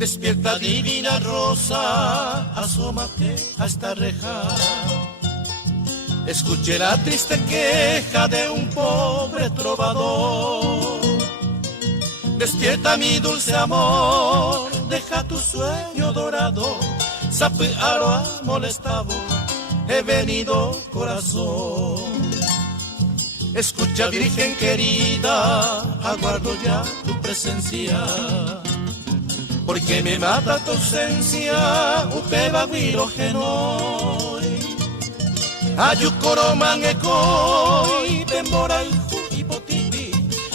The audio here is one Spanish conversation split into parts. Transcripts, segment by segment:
Despierta divina rosa, asómate a esta reja. Escuché la triste queja de un pobre trovador. Despierta mi dulce amor, deja tu sueño dorado. Sapearo ha molestado, he venido corazón. Escucha virgen querida, aguardo ya tu presencia. Porque me mata tu ausencia, upeba guiro genoi. Ayucoroman ekoi, temora y potipi,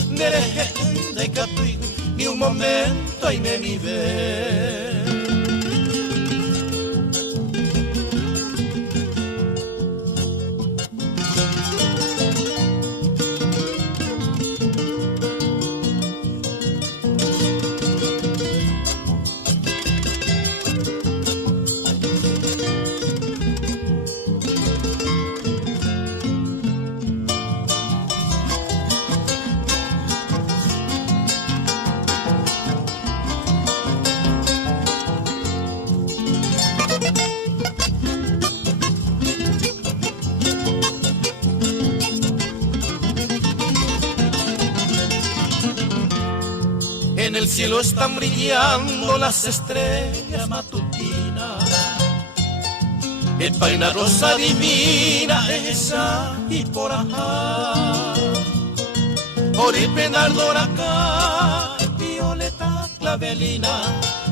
nereje de catui, ni un momento ahí me vive. En el cielo están brillando las estrellas matutinas. Epaina rosa divina esa y por acá. Oripenardor acá, violeta clavelina,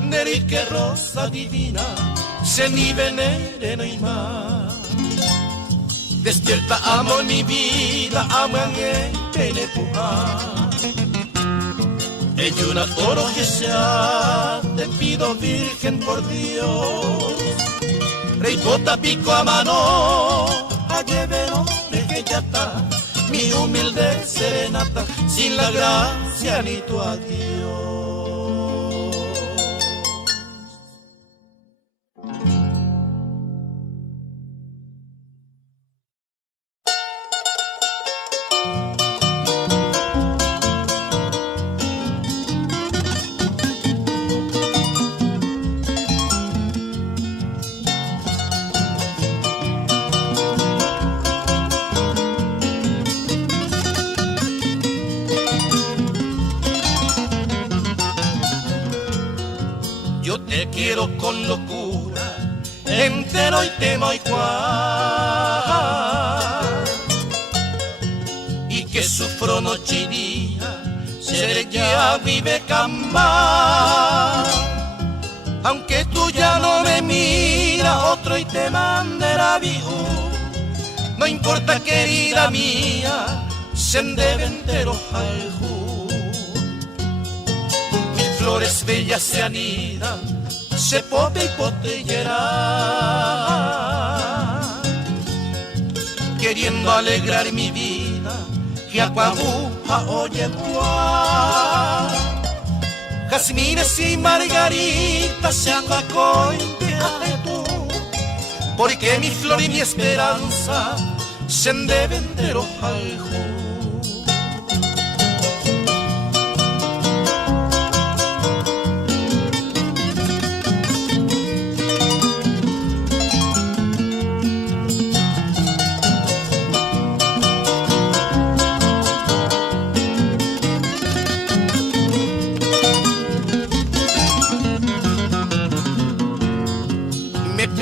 nerique rosa divina, se ni venere y más. Despierta amor mi vida, amangue penepuja. Eyuna toro que sea, te pido virgen por Dios. Rey pota pico a mano, allevero de que ya está mi humilde serenata, sin la gracia ni tu adiós. Yo te quiero con locura, entero y temo igual. Y que sufro noche y día, seré ya vive camba. Aunque tú ya no me miras, otro y te mandará viú. No importa querida mía, sende entero aljú. Flores bellas se anidan, se pote y potellera, queriendo alegrar mi vida, que aguabuja oye guá. Jazmines y margaritas se acointeaje tú, porque mi flor y mi esperanza se deben de aljú.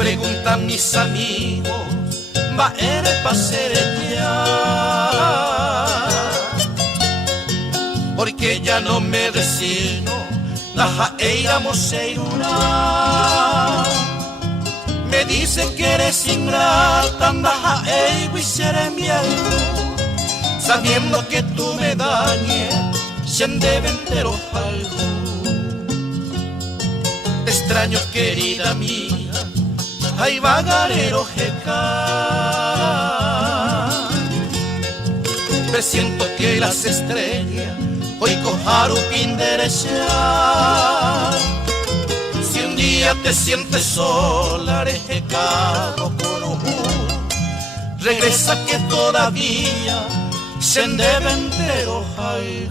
Preguntan mis amigos, va eres pa' ser ya, porque ya no me resigno, naja eiramos seiruna. Me dicen que eres ingrata, naja eiwi seré miel, sabiendo que tú me dañes, se deben entero algo. Te extraño querida mía, ay vagarero jeca. Presiento que las estrellas hoy cojaron pinderecha. Si un día te sientes sola, rejecado con un regresa que todavía se debe entero ay.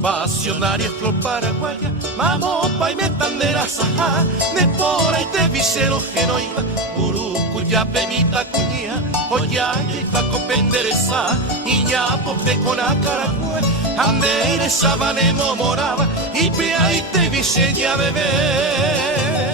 pasionaria flor paraguaya, mamopa y metandera sajá, nepora y te visero genoiva, burucuya pemita cuñía, oyaña y paco pendereza, y ya pope con acaracue, andere sabanemo moraba, y pea y te viseña bebé.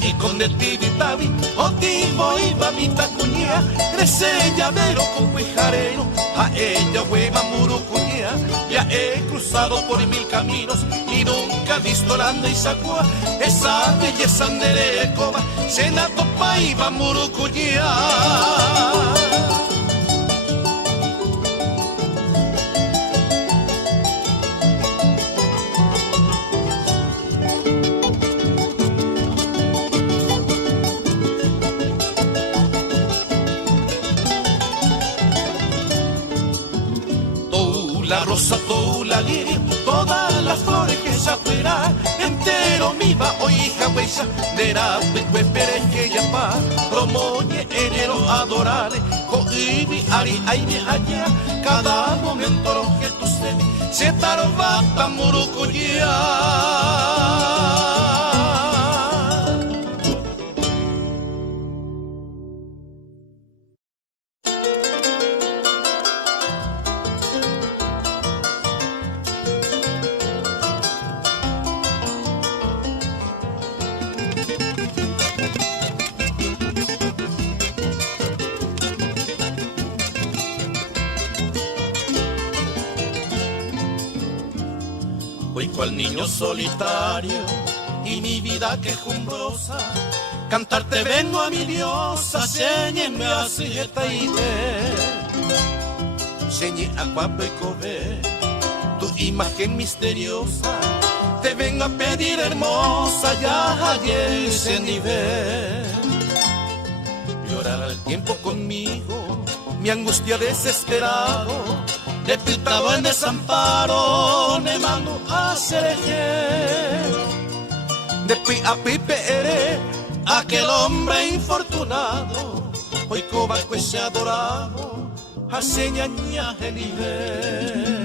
Y con de tibitabi, o tibo y babita cuñía, crece llavero con cuijarero, a ella hueva murucuñía, ya he cruzado por 1000 caminos y nunca he visto landa y sacua, esa belleza anderecoba, se la topa y va murucuñía. La rosa, toda la liria, todas las flores que se afuera, entero mi va, o hija huesa, de la pecue pereje ya pa, promoñe enero adorale, coibi ari aire allá, cada momento lo que tú se tarobata murucuya. Cual niño solitario y mi vida quejumbrosa, cantarte vengo a mi diosa, señeme así esta idea, señe a guapo y cobe, tu imagen misteriosa, te vengo a pedir hermosa, ya hallé ese nivel, llorar al tiempo conmigo, mi angustia desesperado, de pitado en desamparo, ne mando a cereje. De pi a pipe aquel hombre infortunado, hoy cobaco ese adorado, hace ñaña el nivel.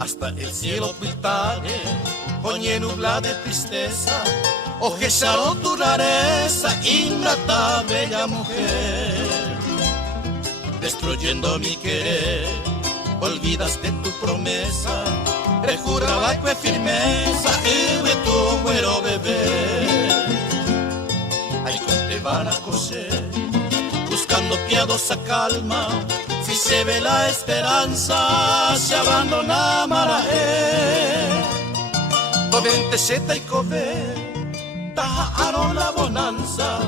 Hasta el cielo pitare, oñe nubla de tristeza, ojesaro tu rareza, ingrata bella mujer. Destruyendo mi querer, olvidaste tu promesa, prejuraba que firmeza, y de tu güero bebé. Ay, con te van a coser, buscando piadosa calma, si se ve la esperanza, se abandona Marae. Tovente seta y cove, tajaron la bonanza,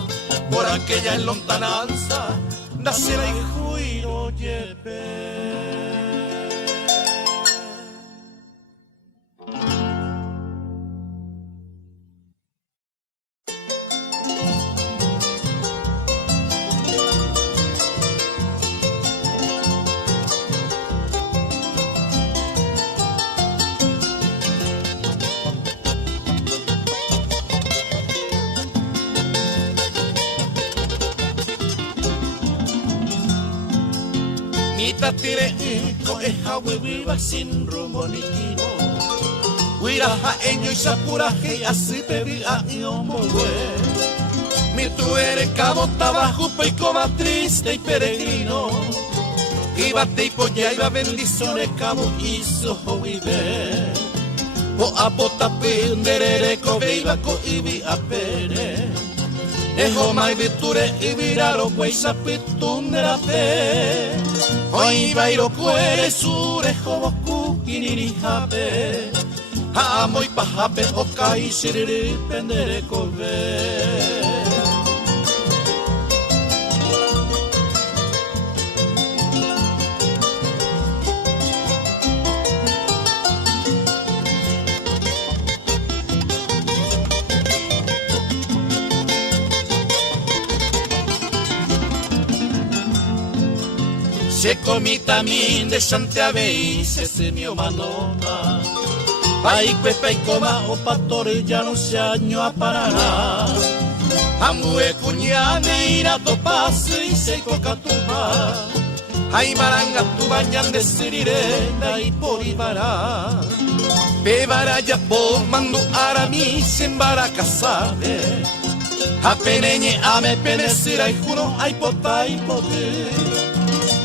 por aquella en lontananza, nacerá y juiro lleve. Tire iko ehawe viva sin rumbo ni tino, wiraja enyo y sapuraje así bebi a iomowe. Mi tu eres cabo tabajo peicoma triste y peregrino, iba te y polla iba bendiciones cabo hizo vive. o apota penderere ko veiva ko ibi apere eho mai viture ibiraro kueisa pitundera pe oi bairo kuere sure hoboku kiniri hape ha moi pahape o kai siriri pendere ko ve se comí también de Santiago y se mi manoma. Ay, cuepa y coma o patore ya no se año a parar. Amue cuñane irá topase y se cocatuba. Ay, maranga tu bañan de sirirena y por ibara. Bebara ya por mando arami se embaraca sabe. A peneñe a me penecira y juro ay pota y poder.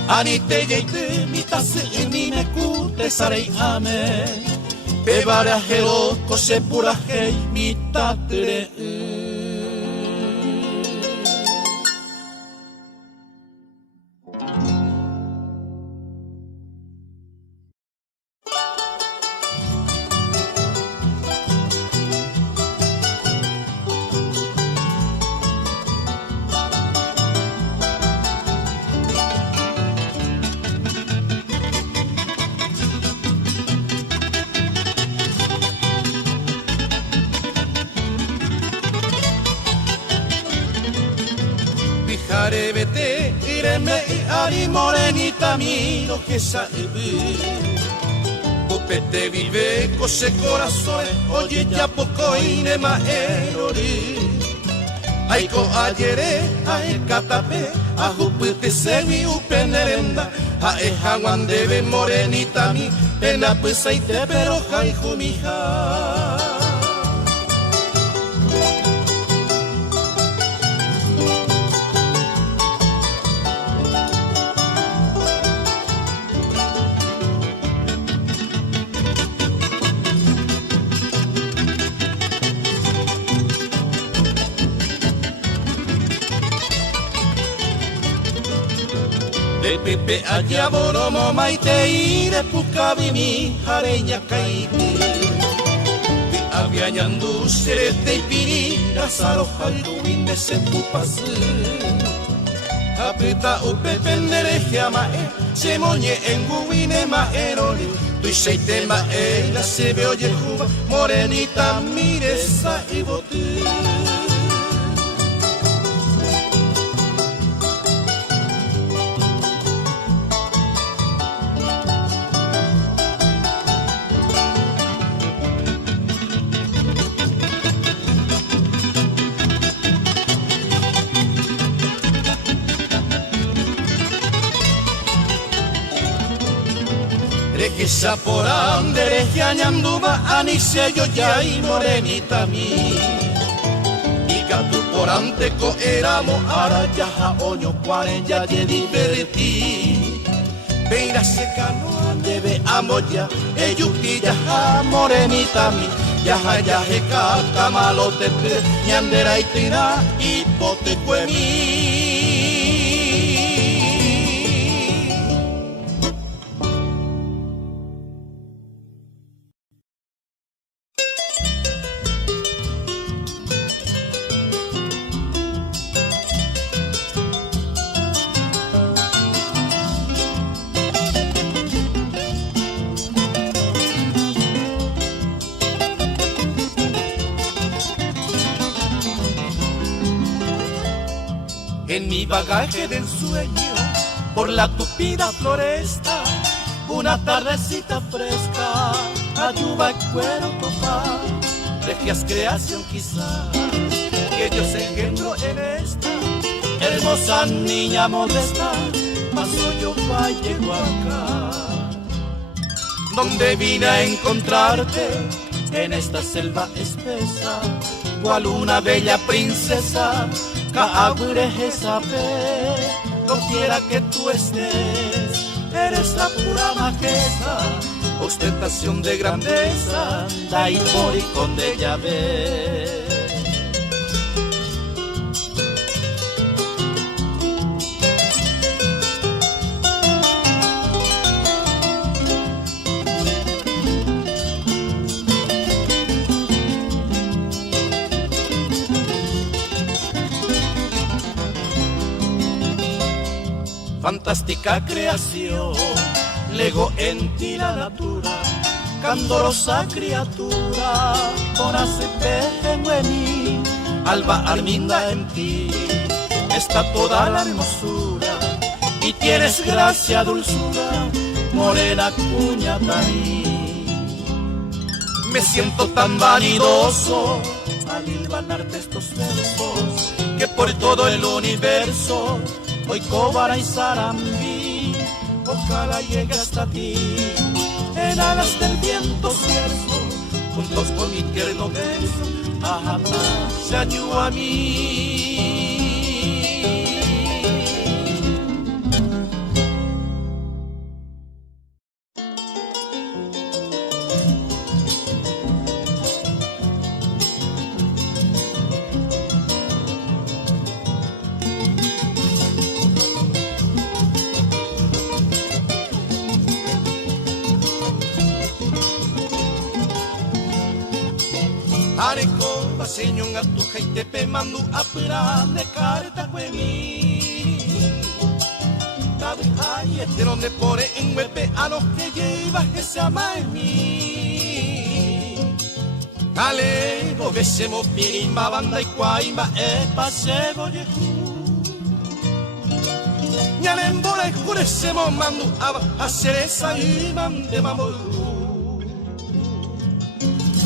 Ani te yeite mitase ini me kute sarei ame Bebara hero kose pura hei mitatere Vete, ireme y ari morenita miro que sabe Popete vive cose corazón oye ya poco ine maerori Aiko ayere, ae katape, ajupute sewi upenerenda Ae jaguan debe morenita mi, pena pues aite pero jaijo mija Pepe allá boromo maite ire pukabi mi jareña kaite Ti aviañandu serete y piri Lazaro jaluin de setupase Apeta upe pendereje amae Se moñe en guine maeroli Tu seite mae la se ve oye juba Morenita miresa y bote Esa por andere que añanduba anice yo ya y morenita mi y cantu por ante co éramos ahora ya ja oño cuarenta ya divertí peira seca no andebe amo ya eyuki ya ja morenita mi ya ja he caca malote y andera y tira y pote cue mi En mi bagaje de ensueño, por la tupida floresta, una tardecita fresca, ayuda y cuero total, regias creación quizás, que Dios engendró en esta hermosa niña modesta, paso yo llego acá, donde vine a encontrarte, en esta selva espesa, cual una bella princesa, donde quiera que tú estés, eres la pura majestad ostentación de grandeza, dai por y con de llave. Fantástica creación, lego en ti la natura, candorosa criatura, con aceite en mí, alba arminda en ti, está toda la hermosura, y tienes gracia, dulzura, morena cuña taí. Me siento tan vanidoso al hilvanarte estos versos, que por todo el universo hoy Cóbara y Sarambí, ojalá llegue hasta ti, en alas del viento cierzo, juntos con mi tierno beso, ajá, se ayudó a mí. Areco, baseño, atuja y tepe, mandu, apura, de carta, cuemi. Tabe, ay, este donde pone en huepe a los que llevas que se ama en mí. Ale, bobesemos, pirimba, banda y cuaima, pasebo, yejú. Ñalembora, escurecemos, mandu, hacer esa y mande, mamor.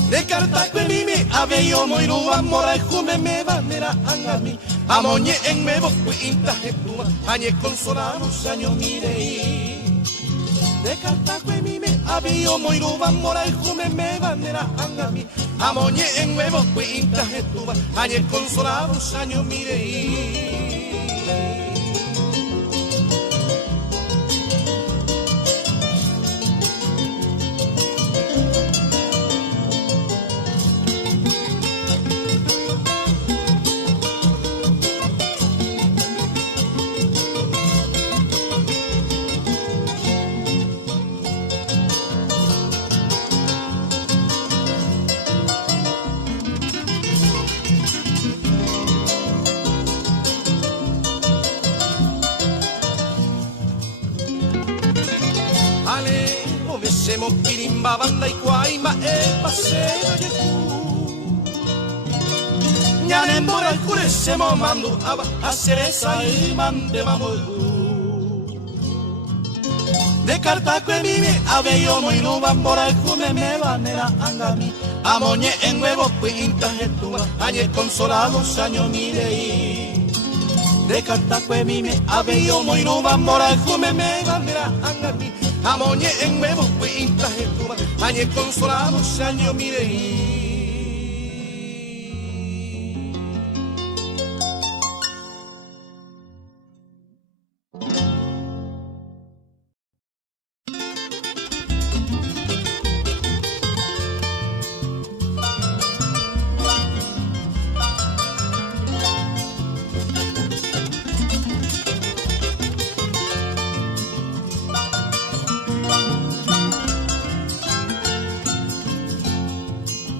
De carta que mi abeyo moiru amora y jume me bandera angami amoñe en mebo cuinta jetuma añe consolamos año mire. De carta que mi abeyo moiru amora y jume me bandera angami amoñe en mebo cuinta jetuma añe consolamos año mire. Hacemos pirimba, banda y cuaima, paseo yejú. Ñanembora y curecemos, mandu, hacer esa y mande mamoyu. De carta que mime, abeyo moiru, bambora y jume me banera angami. Amoñe en huevos, pintas jetuma, añe consolados, año mire. De carta que mime, abeyo moiru, bambora y jume me banera angami. Amoñe en nuevos cuentas en tu mano, añe consolados, año mire.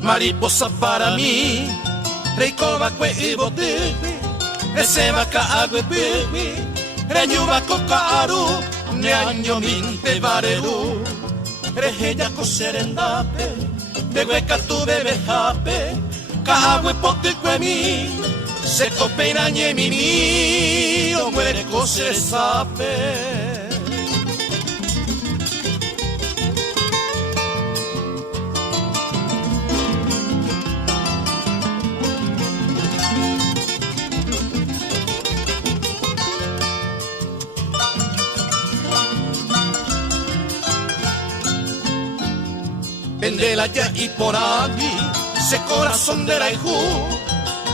Mariposa para mí, reikoba kwe ibote, reseba ka agwe pepe, renyuba koka aru, neaño minte bareru, rejeya ko serendape, begueca tu bebe jape, ka agwe pote kwe mi, se copeina nye mimi, o muere ko se sape. Vendela ya y por aquí, ese corazón de la hijo,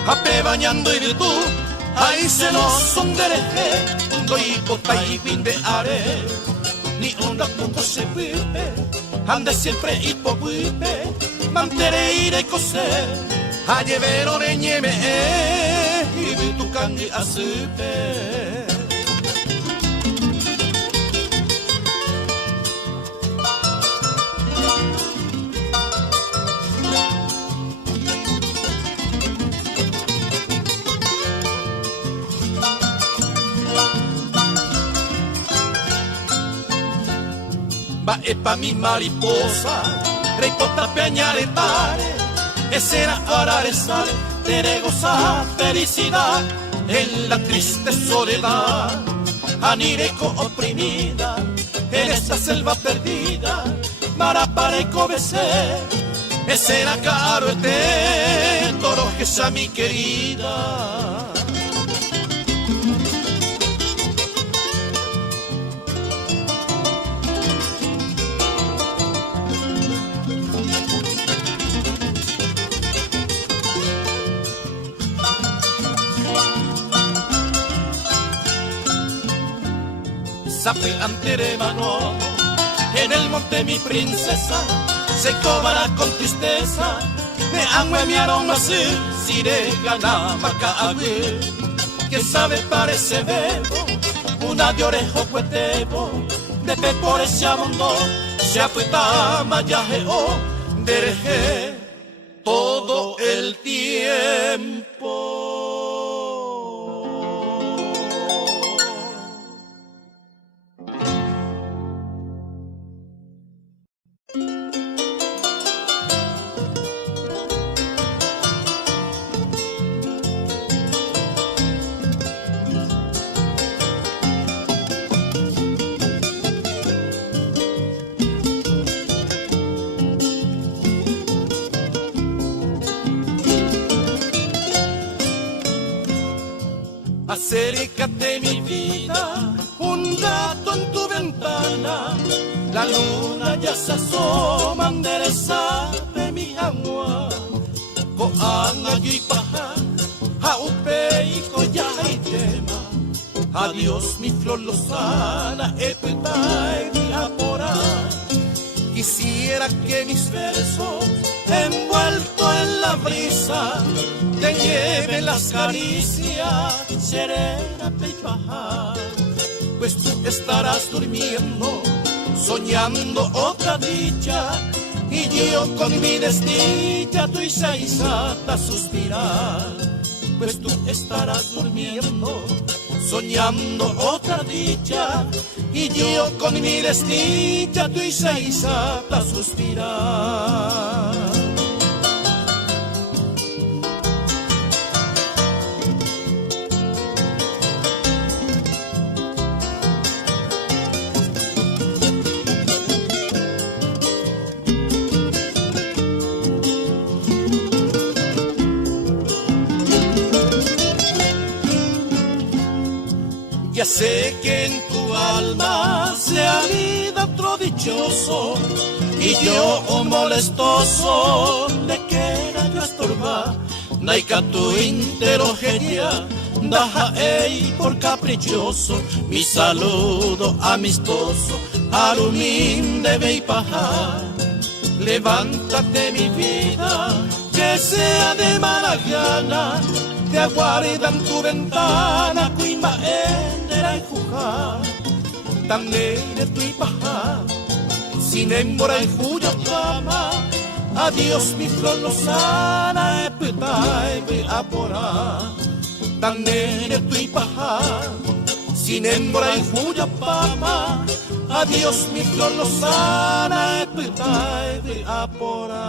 ape bañando y virtud, ahí se nos son dereje, doy bota y fin de are, ni onda poco se vive, ande siempre hipovive, mantener y coser, a llevar oreñeme, y vi tu cangi a supe. Va e pa mi mariposa, reipota peñare pare, escena ahora sale, te goza felicidad en la triste soledad, anireco oprimida, en esta selva perdida, marapare y cobece, escena caro toro que sea mi querida. Sape ante mano, en el monte mi princesa, se cobra con tristeza, me angue mi aroma así, si de gana maca que sabe parece bebo, una de orejo cuetebo, de por ese mundo, se apuesta mayaje o dereje todo el tiempo. Acércate mi vida, un rato en tu ventana, la luna ya se asoma, endereza de mi agua, coanga y paja, jaupe y collaja y tema, adiós mi flor lozana, epeta y mi apora, quisiera que mis versos, envueltos en la brisa, te lleven las caricias, serena y baja, pues tú estarás durmiendo, soñando otra dicha, y yo con mi desdicha, tu Isaísata suspirar, pues tú estarás durmiendo, soñando otra dicha, y yo con mi desdicha, tu Isaísata suspirar. Ya sé que en tu alma se anida otro dichoso, y yo un molestoso le quiera yo estorbar. Naika tu interogeria, daja ey por caprichoso, mi saludo amistoso, alumín de Beipaja. Levántate mi vida, que sea de mala gana, te aguarda en tu ventana, cuima endera y fuja, tamnere tu y paja, sin embora y fuya pama, adiós mi flor lozana, epita y apora, tamnere tu y paja, sin embora y fuya pama, adiós mi flor lozana, epita y apora.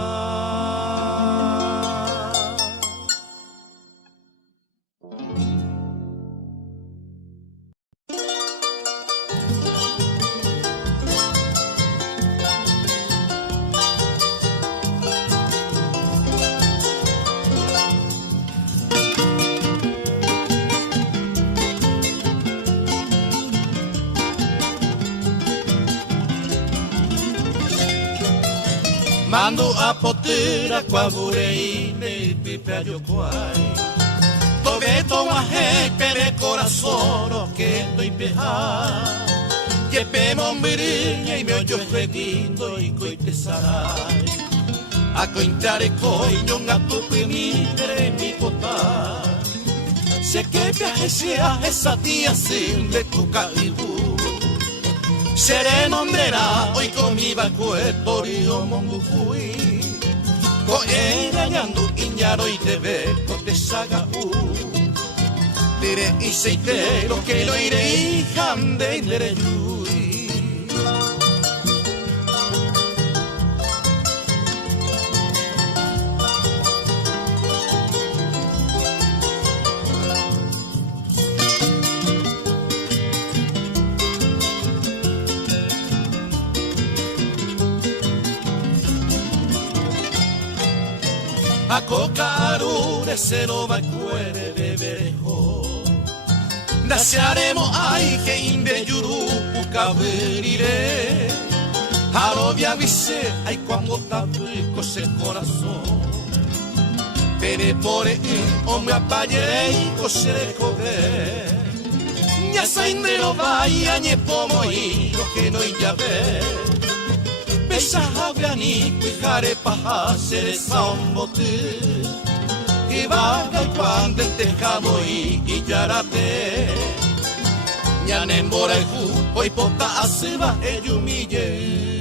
Mando a potera kwa bureine pipe a yokwai, tobe toma he pere corazón que estoy peja, Yepe mombiriña y me oyo fredito y coite saray. A cointare coño a tu primire mi potá. Sé que viaje sea esa tía sin de tu caibú. Sereno andera hoy con mi bacueto río mongufuí. Coeñando iñaro y te ve te saga Dire y seitero que lo iré y jande y dere yui. A cocarure se lo va cuere de berejo. Naciaremos ay que imbeyuru caberiré. Arobia vise ay cuando tapico ese corazón. Pere por o me apayeré y coseré coger. Ya sain de lo vaya ni pomo y lo que no ya ver. Pesahagani pijare paja se sambote y vaga y cuando el tejado y yarate ñanembora y ju hoy pota aseba eyumille.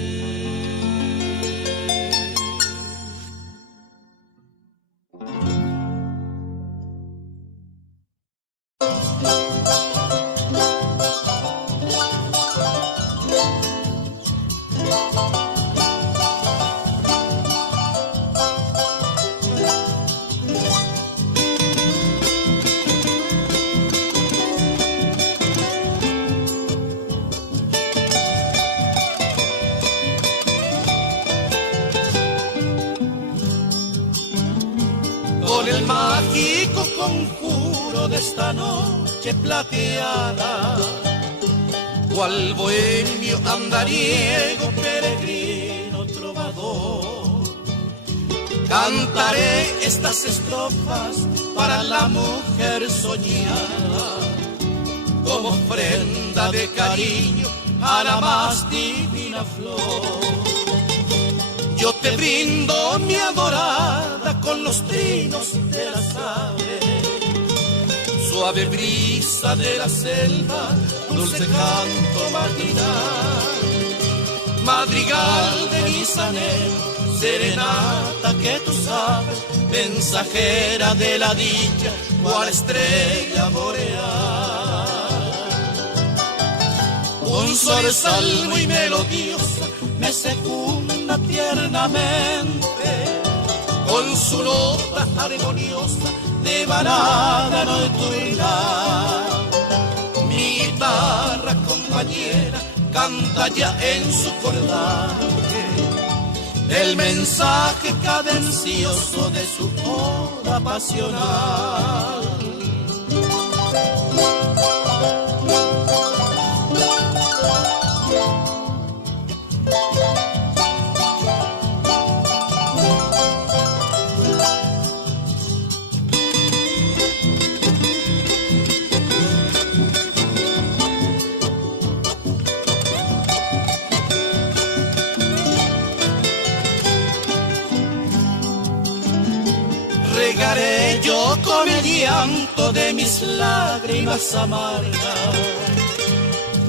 Con el mágico conjuro de esta noche plateada, cual bohemio andariego, peregrino trovador, cantaré estas estrofas para la mujer soñada, como ofrenda de cariño a la más divina flor. Yo te brindo mi adorada con los trinos de las aves, suave brisa de la selva, dulce canto matinal, madrigal de mis anhelos, serenata que tú sabes, mensajera de la dicha, cual estrella boreal. Un zorzal muy melodiosa me secunda tiernamente con su nota armoniosa de balada nocturna. Mi guitarra compañera canta ya en su cordaje el mensaje cadencioso de su oda pasional. Regaré yo con el llanto de mis lágrimas amargas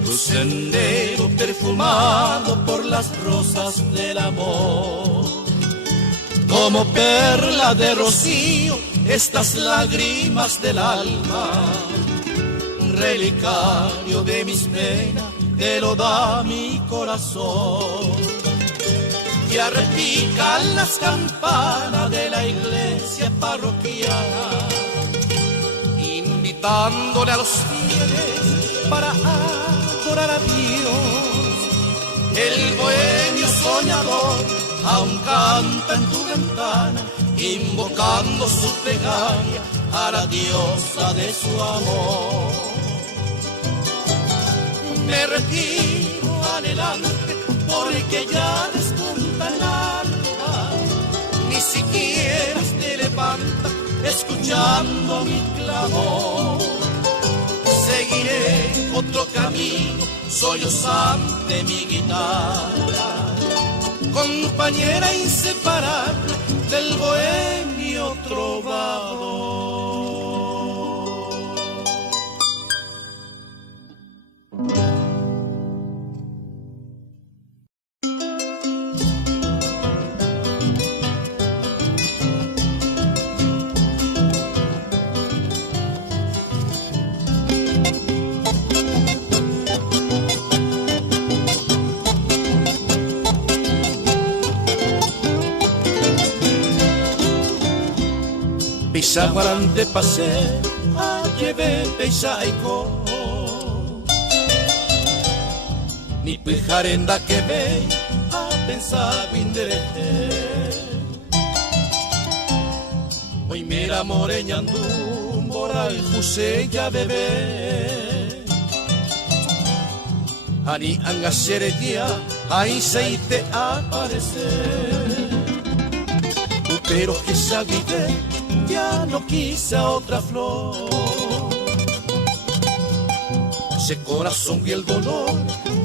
tu sendero perfumado por las rosas del amor. Como perla de rocío estas lágrimas del alma, relicario de mis penas te lo da mi corazón. Ya repican las campanas de la iglesia parroquiana, invitándole a los fieles para adorar a Dios. El bohemio soñador aún canta en tu ventana, invocando su plegaria a la diosa de su amor. Me retiro adelante porque ya despunta el alba, ni siquiera te levanta escuchando mi clamor. seguiré otro camino, sollozante mi guitarra, compañera inseparable del bohemio trovador. Pisa guarante pasé, a lleve peisaico, ni pijarenda que ve, a pensar bindereje. Hoy mira moreñandu, moral juse ya bebé. Ani anga seregia, ahí se te aparece. Pero que sabide, ya no quise otra flor. Ese corazón y el dolor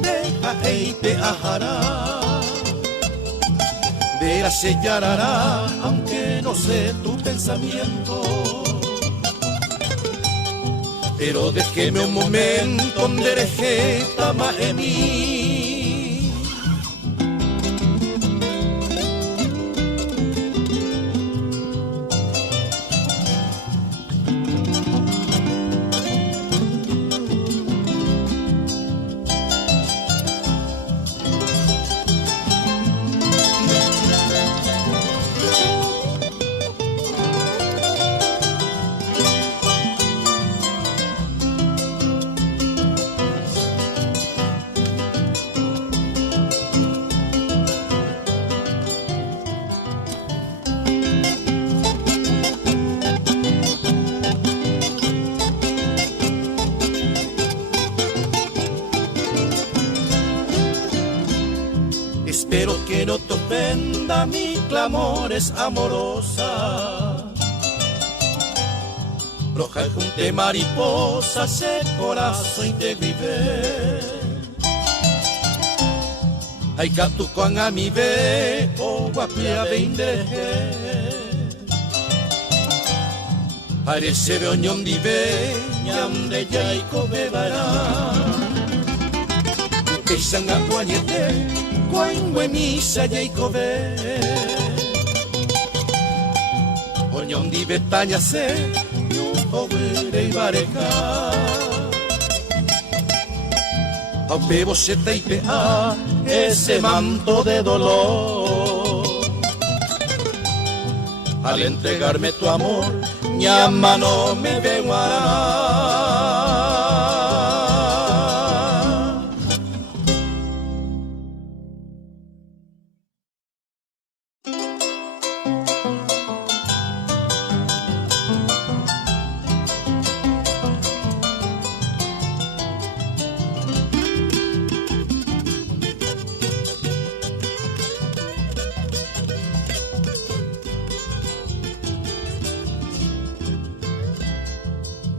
deja y te ajará. Verás se llorará, aunque no sé tu pensamiento. Pero déjeme un momento donde dejé tama en mí. Espero que no te ofenda mi clamor es amorosa. Roja junte mariposas el corazón y te vive. Ay gato con a mi ve o guapia vende. Parece veoñón dive ñam de yaico bebará. Peisan a guañete Cuando misa Jacobe Oñón di Betaña se Yuhovere y Bareca Aupebo se teipea ese manto de dolor Al entregarme tu amor ñama no me venguará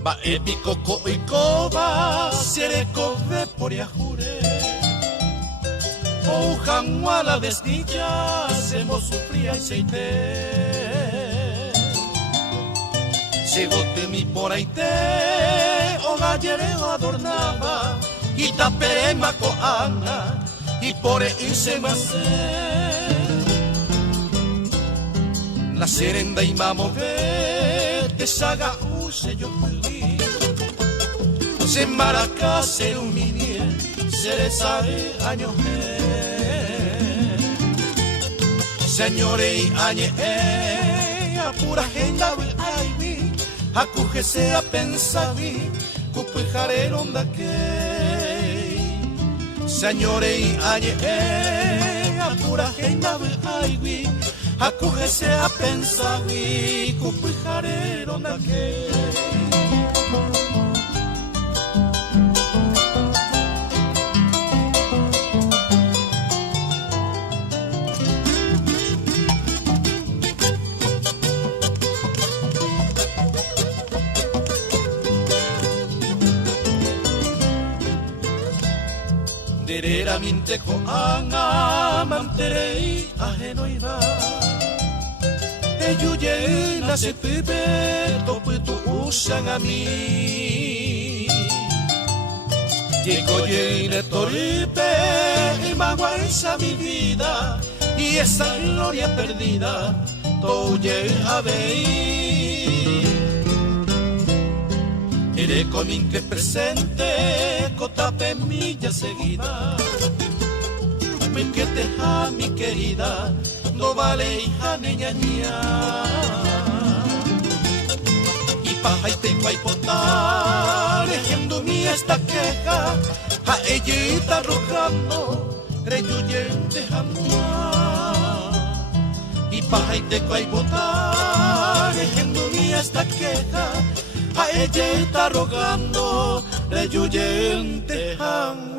Va épico koikoba sereko de poriajure O janwa la desdicha hacemos sufría y seite Segote mi poraite o gallereo adornaba Y taperema coana y por irse más La serenda y mamove te saga use yo Se maracá se humilie se le sabe año Señores y añe a pura agenda ay acújese a pensar cupujar onda que Señores y añe a pura agenda ay acújese a pensar cupujar onda que era minte ko anga manterei ajeno iba eyuye na se pepe topu tu usan a mí Llego llene toripe y maguanza mi vida y esa gloria perdida toye a ver Ere comin que presente cotape milla seguida me que te ja mi querida no vale hija ni ñaña y paja y te guay potar dejando mi esta queja a ella está rogando reyuyente jamás y paja y te guay potar dejando mi esta queja a ella está rogando reyuyente jamás